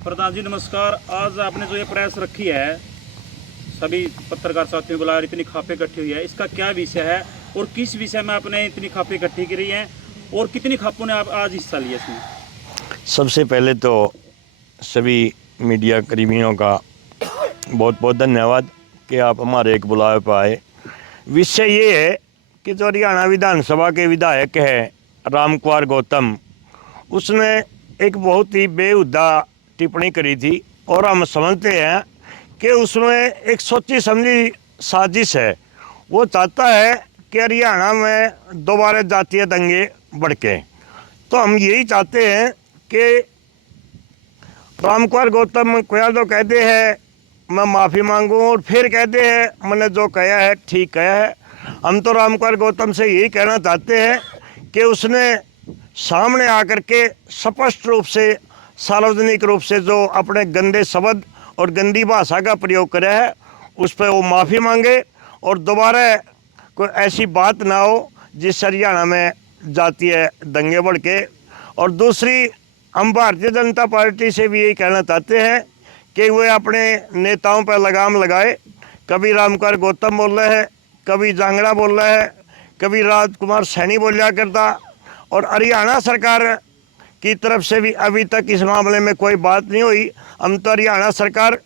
प्रधान जी नमस्कार। आज आपने जो ये प्रेस रखी है, सभी पत्रकार साथियों को बुला इतनी खापें इकट्ठी हुई है, इसका क्या विषय है और किस विषय में आपने इतनी खापें इकट्ठी करी हैं और कितनी खापों ने आप आज हिस्सा लिया इसमें? सबसे पहले तो सभी मीडिया कर्मियों का बहुत बहुत धन्यवाद कि आप हमारे एक बुलावे पर आए। विषय ये है कि जो हरियाणा विधानसभा के विधायक है राम कुमार गौतम, उसने एक बहुत ही बेहुदा टिप्पणी करी थी और हम समझते हैं कि उसमें एक सोची समझी साजिश है। वो चाहता है कि हरियाणा में दोबारा जातीय दंगे भड़के। तो हम यही चाहते हैं कि राम कुमार गौतम कोया तो कहते हैं मैं माफ़ी मांगूँ और फिर कहते हैं मैंने जो कहा है ठीक कहा है। हम तो राम कुमार गौतम से यही कहना चाहते हैं कि उसने सामने आकर के स्पष्ट रूप से सार्वजनिक रूप से जो अपने गंदे शब्द और गंदी भाषा का प्रयोग करा है उस पर वो माफ़ी मांगे और दोबारा कोई ऐसी बात ना हो जिस हरियाणा में जातीय दंगे भड़के। और दूसरी, हम भारतीय जनता पार्टी से भी यही कहना चाहते हैं कि वे अपने नेताओं पर लगाम लगाए। कभी रामकुमार गौतम बोल रहे हैं, कभी जांगड़ा बोल रहे हैं, कभी राजकुमार सैनी बोलिया करता। और हरियाणा सरकार की तरफ से भी अभी तक इस मामले में कोई बात नहीं हुई। हम तो हरियाणा सरकार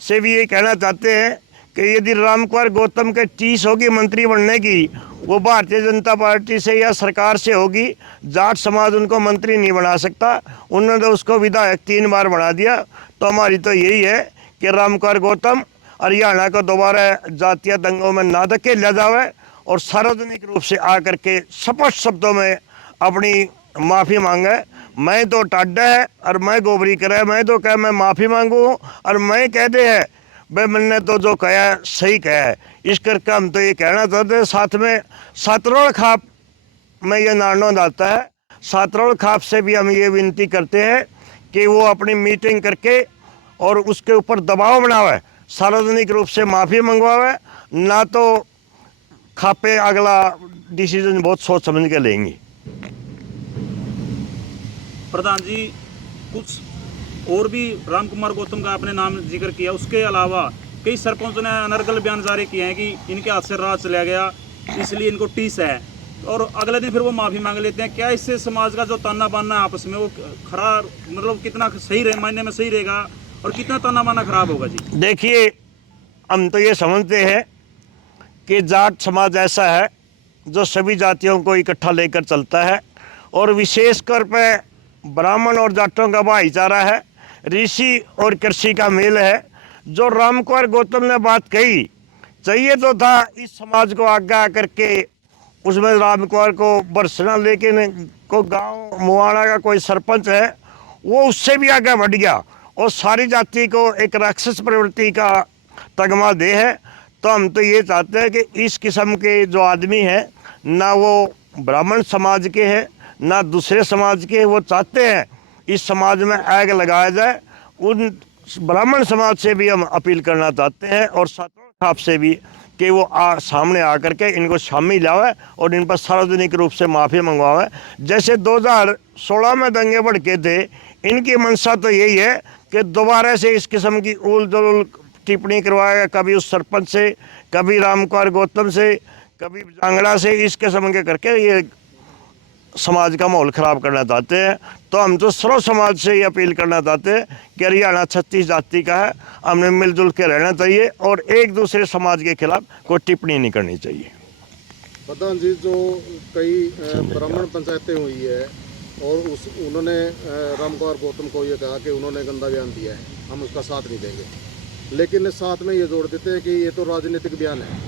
से भी ये कहना चाहते हैं कि यदि राम कुमार गौतम के टीस होगी मंत्री बनने की, वो भारतीय जनता पार्टी से या सरकार से होगी। जाट समाज उनको मंत्री नहीं बना सकता, उन्होंने तो उसको विधायक 3 बार बना दिया। तो हमारी तो यही है कि राम कुमार गौतम हरियाणा को दोबारा जातीय दंगों में ना धकेला जावे और सार्वजनिक रूप से आकर के स्पष्ट शब्दों में अपनी माफ़ी मांगे। मैं तो टाड्डा है और मैं गोबरी करे, मैं तो कह मैं माफ़ी मांगू और मैं कहते हैं भाई मैंने तो जो कहा है सही कहा है। इस करके हम तो ये कहना चाहते हैं। साथ में सातरोड़ खाप में ये नारनौंद आता है, सातरोड़ खाप से भी हम ये विनती करते हैं कि वो अपनी मीटिंग करके और उसके ऊपर दबाव बनावे, सार्वजनिक रूप से माफ़ी मंगवावे, ना तो खापे अगला डिसीजन बहुत सोच समझ के लेंगी। प्रधान जी, कुछ और भी राम कुमार गौतम का आपने नाम जिक्र किया, उसके अलावा कई सरपंचों ने अनर्गल बयान जारी किए हैं कि इनके हाथ से राज चला गया इसलिए इनको टीस है, और अगले दिन फिर वो माफ़ी मांग लेते हैं। क्या इससे समाज का जो ताना बाना है आपस में वो खरा मतलब कितना सही रहे मायने में सही रहेगा और कितना ताना बाना खराब होगा? जी देखिए, हम तो ये समझते हैं कि जाट समाज ऐसा है जो सभी जातियों को इकट्ठा लेकर चलता है और विशेषकर पे ब्राह्मण और जाटों का भाईचारा है, ऋषि और कृषि का मेल है। जो राम कुमार गौतम ने बात कही, चाहिए तो था इस समाज को आगे आकर के उसमें राम कुमार को बरसना, लेकिन को गांव मुआना का कोई सरपंच है वो उससे भी आगे बढ़ गया और सारी जाति को एक राक्षस प्रवृत्ति का तगमा दे है। तो हम तो ये चाहते हैं कि इस किस्म के जो आदमी हैं, ना वो ब्राह्मण समाज के हैं ना दूसरे समाज के, वो चाहते हैं इस समाज में आग लगाया जाए। उन ब्राह्मण समाज से भी हम अपील करना चाहते हैं और सातों खाप से भी कि वो सामने आकर के इनको शामिल आवे और इन पर सार्वजनिक रूप से माफ़ी मंगवावे। जैसे 2016 में दंगे भड़के थे, इनकी मंशा तो यही है कि दोबारा से इस किस्म की उल जुल टिप्पणी करवाएगा, कभी उस सरपंच से, कभी राम कुमार गौतम से, कभी जांगड़ा से, इस किस्म के करके ये समाज का माहौल ख़राब करना चाहते हैं। तो हम तो सर्व समाज से ये अपील करना चाहते हैं कि हरियाणा 36 जाति का है, हमने मिलजुल के रहना चाहिए और एक दूसरे समाज के खिलाफ कोई टिप्पणी नहीं करनी चाहिए। प्रधान जी, जो कई ब्राह्मण पंचायतें हुई है और उन्होंने राम कुमार गौतम को ये कहा कि उन्होंने गंदा बयान दिया है, हम उसका साथ नहीं देंगे, लेकिन साथ में ये जोड़ देते हैं कि ये तो राजनीतिक बयान है।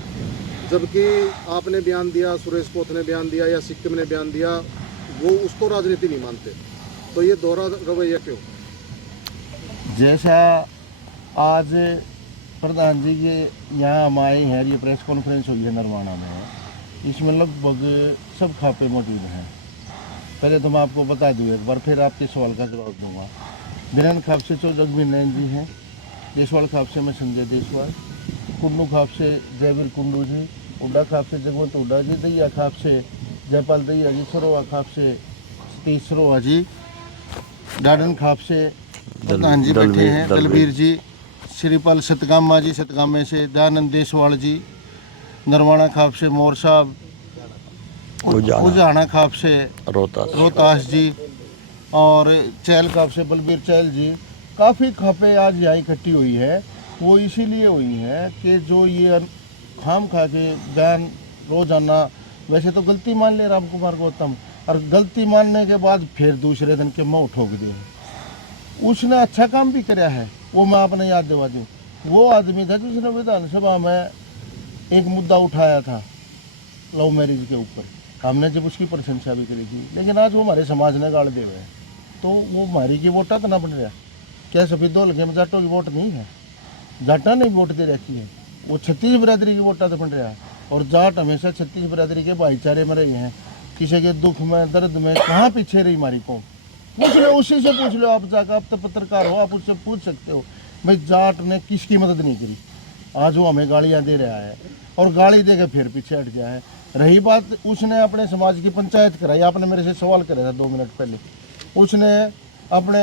जबकि आपने बयान दिया, सुरेश कोथ ने बयान दिया या सिक्किम ने बयान दिया, वो उसको राजनीति नहीं मानते। तो ये दोहरा रवैया क्यों? जैसा आज प्रधान जी ये यहाँ हम आए हैं, ये प्रेस कॉन्फ्रेंस हुई है नरवाना में, इसमें लगभग सब खापे मौजूद हैं। पहले तो मैं आपको बता दूँ एक बार, फिर आपके सवाल का जवाब दूंगा। बिरन खाप से चौधरी नैन जी हैं, देशवाल खाप से मैं संजय देशवाल, कुंडू खाप से जयवीर कुंडू जी, उड्डा खाप से जगवंत उड्डा जी, दैया खाप से जयपाल दैया जी, सरोवा खाप से सतीश सरोवा जी, डाडन खाप से प्रधान जी बैठे हैं, दलबीर जी, श्रीपाल सतगामा जी सतगामे से, दयानंद देसवाल जी, नरवाना खाप से मोर साहब, उजाना खाप से रोहतास जी, और चैल खाप से बलबीर चैल जी। काफ़ी खापें आज यहाँ इकट्ठी हुई है। वो इसीलिए हुई है कि जो ये खाम खा के बयान रोजाना, वैसे तो गलती मान ले राम कुमार गौतम, और गलती मानने के बाद फिर दूसरे दिन के मुँह ठोक दिए। उसने अच्छा काम भी कराया है, वो मैं आपने याद दिवा दूँ। वो आदमी था जिसने विधानसभा में एक मुद्दा उठाया था लव मैरिज के ऊपर, हमने जब उसकी प्रशंसा भी करी थी, लेकिन आज वो हमारे समाज ने गाड़ दे हुए हैं। तो वो हमारी की वोटा तो ना बन रहा, क्या सफेद दौल के जाटों की वोट नहीं है, जाटा ने वोट दे रखी है, वो छत्तीस बिरादरी की वोटा तो बन रहा है। और जाट हमेशा छत्तीस बिरादरी के भाईचारे में रही हैं, किसी के दुख में दर्द में कहाँ पीछे रही हमारी कौम। पूछ लो, उसी से पूछ लो आप जाकर, आप तो पत्रकार हो, आप उससे पूछ सकते हो भाई जाट ने किसकी मदद नहीं करी। आज वो हमें गालियाँ दे रहा है और गाली दे के फिर पीछे हट गया है। रही बात, उसने अपने समाज की पंचायत कराई, आपने मेरे से सवाल करा था 2 मिनट पहले। उसने अपने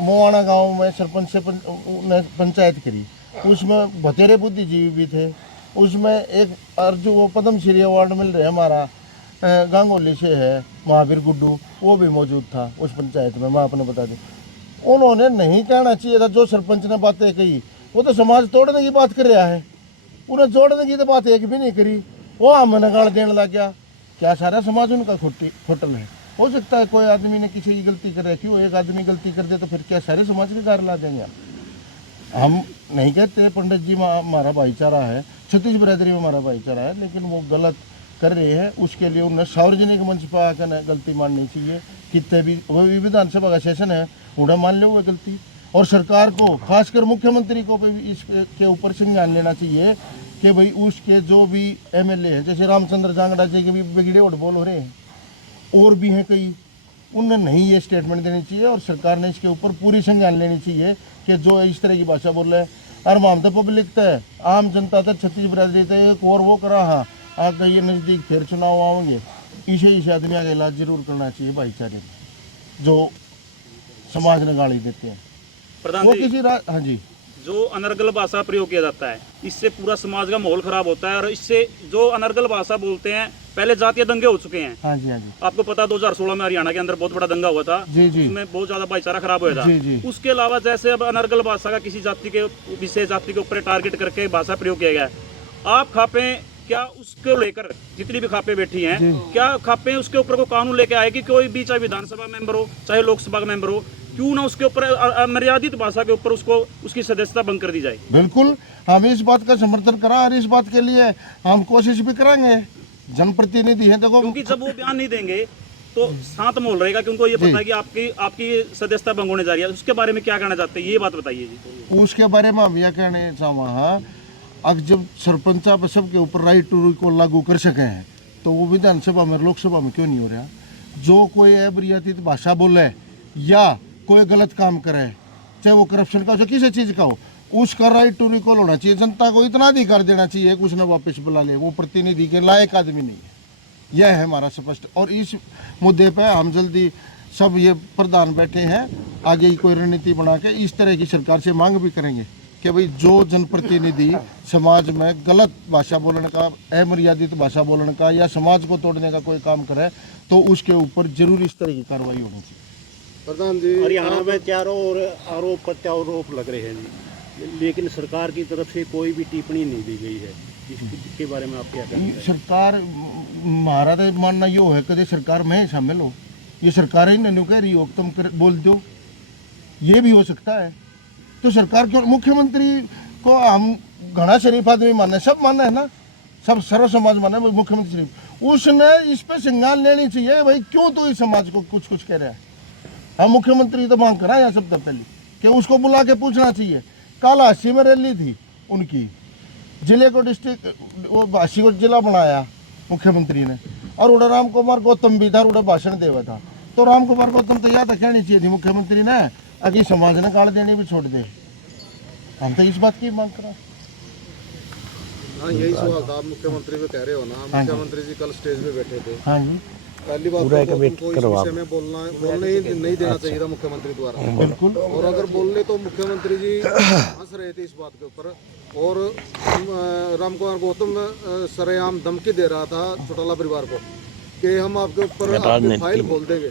मोआना गांव में सरपंच से पंचायत करी, उसमें बतेरे बुद्धिजीवी भी थे, उसमें एक अर्जुन वो पद्मश्री अवार्ड मिल रहे हमारा गांगोली से है महावीर गुड्डू, वो भी मौजूद था उस पंचायत में। मैं आपने बता दूं, उन्होंने नहीं कहना चाहिए था जो सरपंच ने बातें कही, वो तो समाज तोड़ने की बात कर रहा है, उन्हें जोड़ने की तो बात एक भी नहीं करी, वो हमने गाड़ देने लग गया। क्या सारा समाज उनका खोटल है? हो सकता है कोई आदमी ने किसी की गलती कर रखी हो, एक आदमी गलती कर दे तो फिर क्या सारे समाज के गार ला देंगे? हम नहीं कहते पंडित जी हमारा भाईचारा है, छत्तीस बिरादरी में हमारा भाईचारा है, लेकिन वो गलत कर रहे हैं, उसके लिए उन्हें सार्वजनिक मंच पर आकर गलती माननी चाहिए। कितने भी विधानसभा का सेशन है, उन्हें मान लो गलती, और सरकार को खासकर मुख्यमंत्री को भी इसके ऊपर संज्ञान लेना चाहिए कि भाई उसके जो भी एमएलए हैं, जैसे रामचंद्र जांगड़ा जी के भी बिगड़े उठ बोल हो रहे हैं, और भी हैं कई, उन्हें नहीं ये स्टेटमेंट देनी चाहिए, और सरकार ने इसके ऊपर पूरी संज्ञान लेनी चाहिए कि जो इस तरह की भाषा बोल रहे हैं। और हम तो पब्लिक तय, आम जनता तक छत्तीस बिरादरी तय एक और वो करा, हाँ आगे ये नज़दीक फिर चुनाव आओगे, इसे आदमी का इलाज जरूर करना चाहिए भाईचारे में, जो समाज ने गाली देते हैं। प्रधान वो जी, किसी हाँ जी, जो अनर्गल भाषा प्रयोग किया जाता है, इससे पूरा समाज का माहौल खराब होता है, और इससे जो अनर्गल भाषा बोलते हैं, पहले जातीय दंगे हो चुके हैं। हाँ जी, हाँ जी, आपको पता 2016 में हरियाणा के अंदर बहुत बड़ा दंगा हुआ था, जी जी, उसमें बहुत ज्यादा भाईचारा खराब हुआ था। जी जी, उसके अलावा जैसे अब अनर्गल भाषा का किसी जाति के विशेष जाति के ऊपर टारगेट करके भाषा प्रयोग किया गया है, आप खापे क्या उसको लेकर, जितनी भी खापे बैठी हैं, क्या खापे उसके ऊपर कोई कानून लेके आएगी? कोई भी, चाहे विधानसभा मेंबर हो चाहे लोकसभा का मेंबर हो, क्यों ना उसके ऊपर अमर्यादित भाषा के ऊपर उसको उसकी सदस्यता बंद कर दी जाए? बिल्कुल, हम इस बात का समर्थन करा और इस बात के लिए हम कोशिश भी करेंगे। जनप्रतिनिधि हैं, देखो, क्योंकि जब वो बयान नहीं देंगे तो शांत माहौल रहेगा, क्योंकि उनको ये पता है कि आपकी सदस्यता भंग होने जा रही है। उसके बारे में क्या कहना चाहते हैं, ये बात बताइए जी। उसके बारे में हम यह कहने चाहूँगा, अब जब सरपंच सबके ऊपर राइट टू रिकॉल लागू कर सके हैं, तो वो विधानसभा में लोकसभा में क्यों नहीं हो रहा? जो कोई अमर्यादित भाषा बोले या कोई गलत काम करे, चाहे वो करप्शन का हो चाहे किसी चीज़ का हो, उसका राइट टू रिकॉल होना चाहिए। जनता को इतना अधिकार देना चाहिए कि उसने वापस बुला ले, वो प्रतिनिधि के लायक आदमी नहीं है। यह है हमारा स्पष्ट, और इस मुद्दे पर हम जल्दी सब ये प्रधान बैठे हैं, आगे कोई रणनीति बना के इस तरह की सरकार से मांग भी करेंगे कि भाई जो जनप्रतिनिधि समाज में गलत भाषा बोलने का, अमर्यादित भाषा बोलने का या समाज को तोड़ने का कोई काम करे, तो उसके ऊपर जरूर इस तरह की कार्रवाई होनी चाहिए। प्रधान जी, हरियाणा में चारों ओर आरोप प्रत्यारोप लग रहे हैं जी, लेकिन सरकार की तरफ से कोई भी टिप्पणी नहीं दी गई है। इसके बारे में आप क्या कहते हैं? सरकार, हमारा तो मानना यो है कभी सरकार में शामिल हो, ये सरकार ही नहीं कह रही हो तुम बोल दो, ये भी हो सकता है। तो सरकार क्यों, मुख्यमंत्री को हम घना शरीफ आदमी माने, सब माने है ना, सब सर्व समाज माने, मुख्यमंत्री शरीफ, उसने इस पे संज्ञान लेनी चाहिए भाई, क्यों तो इस समाज को कुछ कुछ कह रहा है। हम मुख्यमंत्री तो मांग करा यहाँ सबसे पहले कि उसको बुला के पूछना चाहिए। कल हासी में रैली थी उनकी, जिले को डिस्ट्रिक्ट, वो हासी को जिला बनाया मुख्यमंत्री ने, और उड़ा राम कुमार गौतम भी था, उड़ा भाषण देवा था। तो राम कुमार गौतम तो याद कहनी चाहिए थी मुख्यमंत्री ने, अगर समाज ने गाड़ देनी भी छोड़ दे। हम तो इस बात की मांग करा। हाँ, यही सवाल था, आप मुख्यमंत्री पे कह रहे हो ना, मुख्यमंत्री जी कल स्टेज पे बैठे थे, हाँ जी, पहली बात पूरा एक तो वेट उनको इस करवा। विषय में बोलने ही नहीं देना चाहिए था मुख्यमंत्री द्वारा। बिल्कुल। और अगर बोलने तो मुख्यमंत्री जी हंस रहे थे इस बात के ऊपर, और रामकुमार गौतम सरेआम धमकी दे रहा था चौटाला परिवार को कि हम आपके ऊपर आपकी फाइल खोल देंगे।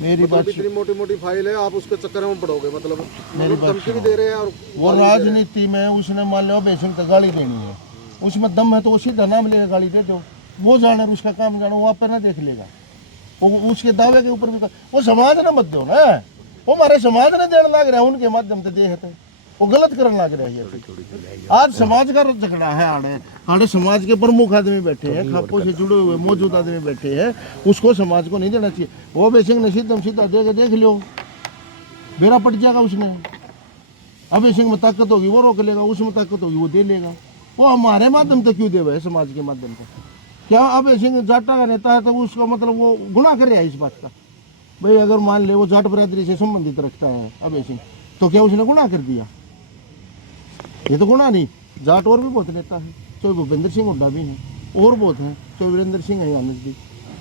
मेरी बात मतलब इतनी मोटी मोटी फाइल है, आप उसके चक्कर में पड़ोगे। मतलब धमकी भी दे रहे हैं और वो राजनीति में उसने मान लो बेसिंग तक गाली देनी है, उसमें दम है तो वो सीधा नाम लेगा गाली दे दो, वो जाने उसका काम जाने, वो आप पे ना देख लेगा, वो उसके दावे के ऊपर भी वो समाज ने मत दो ना, वो हमारे समाज ने देने लग रहा है, उनके माध्यम से देते वो गलत करने लग रहे हैं। आज समाज का झगड़ा है, आड़े समाज के प्रमुख आदमी बैठे हैं, खापों से जुड़े हुए मौजूद आदमी बैठे हैं, उसको समाज को नहीं देना चाहिए। वो बेसिंग ने सीधा सीधा देख लो, बेरा पट जाएगा उसने। अब बेसिंग में ताकत होगी वो रोक लेगा, उसमें ताकत होगी वो दे लेगा। वो हमारे माध्यम से क्यों देवे, समाज के माध्यम से? क्या अब सिंह जाटा का नेता है तो उसका मतलब वो गुनाह कर रहा है इस बात का? भाई अगर मान ले वो जाट बरादरी से संबंधित रखता है अभय सिंह, तो क्या उसने गुनाह कर दिया? ये तो गुनाह नहीं। जाट और भी बहुत नेता है, चाहे भूपेंद्र सिंह हुड्डा भी हैं और बहुत हैं, चाहे वीरेंद्र सिंह है नजदीक,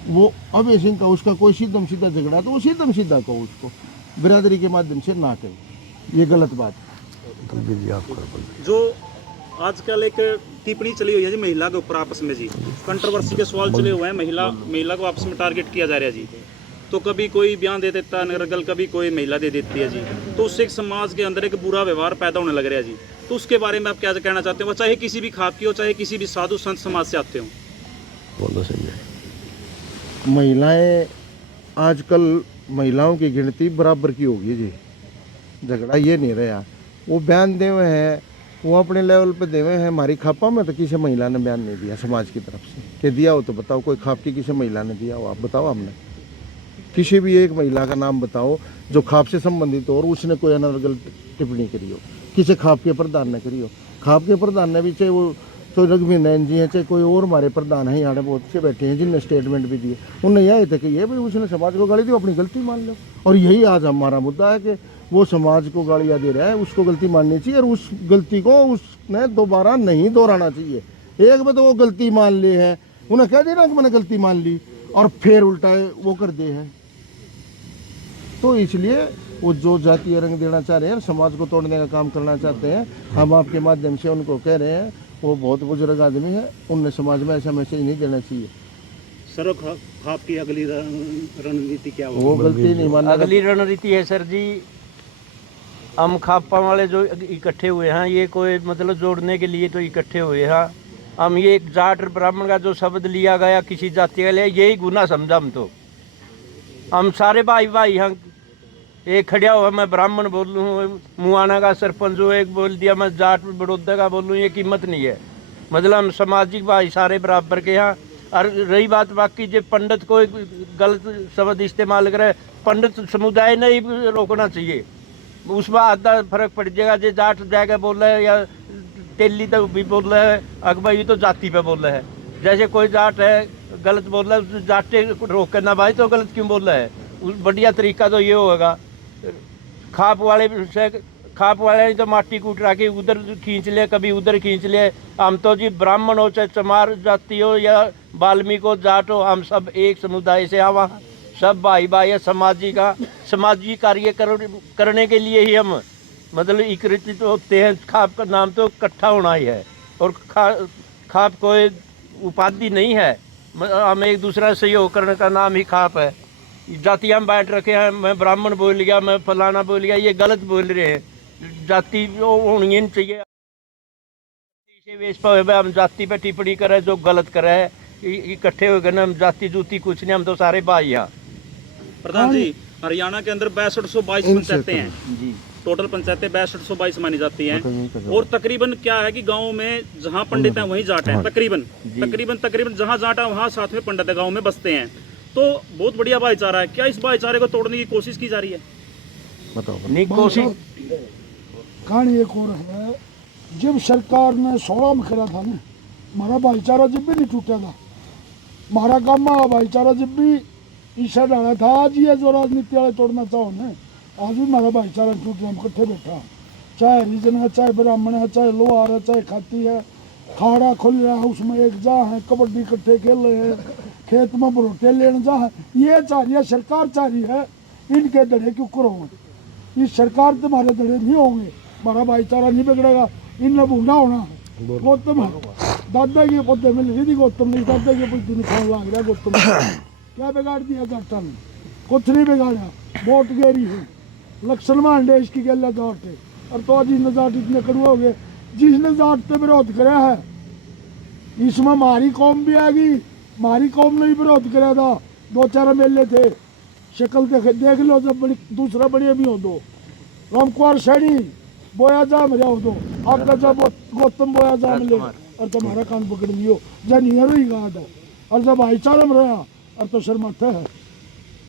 वो अभय सिंह का उसका कोई सीधम सीधा झगड़ा तो वो सीधम सीधा कहो उसको, बिरादरी के माध्यम से ना कहे, ये गलत बात है। जो आजकल एक टिप्पणी चली हुई है जी महिला के ऊपर आपस में जी, कंट्रोवर्सी के सवाल चले हुए हैं, महिला को आपस में टारगेट किया जा रहा है जी। तो कभी कोई बयान दे देता है नरगल, कभी कोई महिला दे देती है जी, तो उससे एक समाज के अंदर एक बुरा व्यवहार पैदा होने लग रहा है जी। तो उसके बारे में आप क्या कहना चाहते हो, चाहे किसी भी खाप की हो, चाहे किसी भी साधु संत समाज से आते हो? बोलो सही है। महिलाएं आजकल महिलाओं की गिनती बराबर की होगी जी, झगड़ा ये नहीं रहा। वो बयान दे हुए हैं, वो अपने लेवल पे दे हुए हैं। हमारी खापा में तो किसी महिला ने बयान नहीं दिया समाज की तरफ से, कि दिया हो तो बताओ, कोई खाप की किसी महिला ने दिया हो आप बताओ। हमने किसी भी एक महिला का नाम बताओ जो खाप से संबंधित हो और उसने कोई अनर्गल टिप्पणी करी हो, किसी खाप के प्रधान ने करी हो। खाप के प्रधान ने भी, चाहे वो तो रघुवीर नैन जी हैं, चाहे कोई और हमारे प्रधान हैं यहाँ बहुत से बैठे हैं जिनने स्टेटमेंट भी दिए, उनने यही था कि ये भाई उसने समाज को गाली दी, अपनी गलती मान लो। और यही आज हमारा मुद्दा है कि वो समाज को गालियाँ दे रहा है, उसको गलती माननी चाहिए और उस गलती को उसने दोबारा नहीं दोहराना चाहिए। एक बार तो वो गलती मान ली है, उन्हें कह देना कि मैंने गलती मान ली और फिर उल्टा वो कर दे है। तो इसलिए वो जो जातीय रंग देना चाह रहे हैं, समाज को तोड़ने का काम करना चाहते हैं, हम आपके माध्यम से उनको कह रहे हैं, वो बहुत बुजुर्ग आदमी है, उनने समाज में ऐसा मैसेज नहीं देना चाहिए। सर खाप की अगली रणनीति क्या होगी? वो गलती नहीं मानना। अगली रणनीति है सर जी, हम खापा वाले जो इकट्ठे हुए हैं, ये कोई मतलब जोड़ने के लिए तो इकट्ठे हुए हैं। हम ये जाट और ब्राह्मण का जो शब्द लिया गया किसी जाति के लिए, यही गुना समझा हम तो। हम सारे भाई भाई हैं, एक खड़ा हुआ मैं ब्राह्मण बोल लूँ, मुआना का सरपंच हो एक बोल दिया मैं जाट बड़ौदा का बोल लूँ, ये कीमत नहीं है। मतलब हम सामाजिक भाई सारे बराबर के यहाँ। और रही बात बाकी जो पंडित को गलत शब्द इस्तेमाल करे, पंडित समुदाय ने ही रोकना चाहिए, उसमें आधा फर्क पड़ जाएगा। जो जाट जाएगा बोल रहा है या तेली तक भी बोल रहा है, अकबर ये तो जाति पे बोल रहा है। जैसे कोई जाट है गलत बोल रहा है, जाटे रोक करना भाई तो गलत क्यों बोल रहा है? बढ़िया तरीका तो ये होगा, खाप वाले तो माटी कूट रखी उधर खींच ले, कभी उधर खींच ले। हम तो जी ब्राह्मण हो चाहे चमार जाति हो या वाल्मीकि हो, जाट हो, हम सब एक समुदाय से आवा, सब भाई भाई है। समाजी कार्य करने के लिए ही हम मतलब एकत्रित होते हैं। खाप का नाम तो इकट्ठा होना ही है, और खाप कोई उपाधि नहीं है, हम एक दूसरा सहयोग करने का नाम ही खाप है। जातियाँ बैठ रखे हैं, मैं ब्राह्मण बोल गया, मैं फलाना बोल गया, ये गलत बोल रहे हैं। जाति होनी नहीं चाहिए। वेश पर हम जाति पे टिप्पणी करें, जो गलत करे है इकट्ठे हो गए ना, हम जाति जूती कुछ नहीं, हम तो सारे भाई हैं। प्रधान जी, हरियाणा के अंदर 6222 पंचायतें हैं जी, टोटल पंचायतें 6222 मानी जाती हैं। और तकरीबन क्या है कि गांव में जहां पंडित हैं वहीं जाट हैं, तकरीबन जहां जाट है वहां साथ में पंडित गांव में बसते हैं। तो बहुत बढ़िया भाईचारा है। क्या इस भाईचारे को तोड़ने की कोशिश की जा रही है? बताओ। नहीं कोशिश कहानी एक और है, जब सरकार ने 16 में करा था ना, हमारा भाईचारा जब भी नहीं टूटा था, हमारा गाँव में भाईचारा जब भी ईसा डाला था। आज ये जो राजनीति वाले तोड़ना चाहो ना, आज भी हमारा भाईचारा टूट रहा, इकट्ठे बैठा, चाहे हरिजन है, चाहे ब्राह्मण है, चाहे लोहार है, चाहे खाती है, खाड़ा खोल रहा है, उसमें एक जा है, कबड्डी इकट्ठे खेल रहे हैं, खेत में बरोटे लेने जा है, ये चाह रही है सरकार, चाह रही है इनके दड़े क्यों करो। ये सरकार तुम्हारे दड़े नहीं होंगे, हमारा भाईचारा नहीं बिगड़ेगा, इनने भूना होना है। गौतम दादा की पौधे मिल रही थी, गौतम नहीं दादा की पौधे नहीं खाने लग रहा। गौतम क्या बिगाड़ दिया जाटा ने? कुछ नहीं बिगाड़ा, वोट गेरी है लक्षण मांडे इसकी गला जाट है। और तो जिसने जाट इतने कड़ुए हो गए, जिसने जाट पे विरोध करा है इसमें हमारी कौम भी आएगी। हमारी कौम ने भी विरोध करा था, 2-4 एमएलए थे, शक्ल देख लो, जब बड़ी दूसरा बढ़िया भी हो दो राम कुमार सैनी बोया जा मेरा हो दो, आपका जब गौतम बोया जा मिले और तुम्हारा कान पकड़ लियो जब नियर ही गाट है और जब भाईचारा में रहा और तो शर्माते है।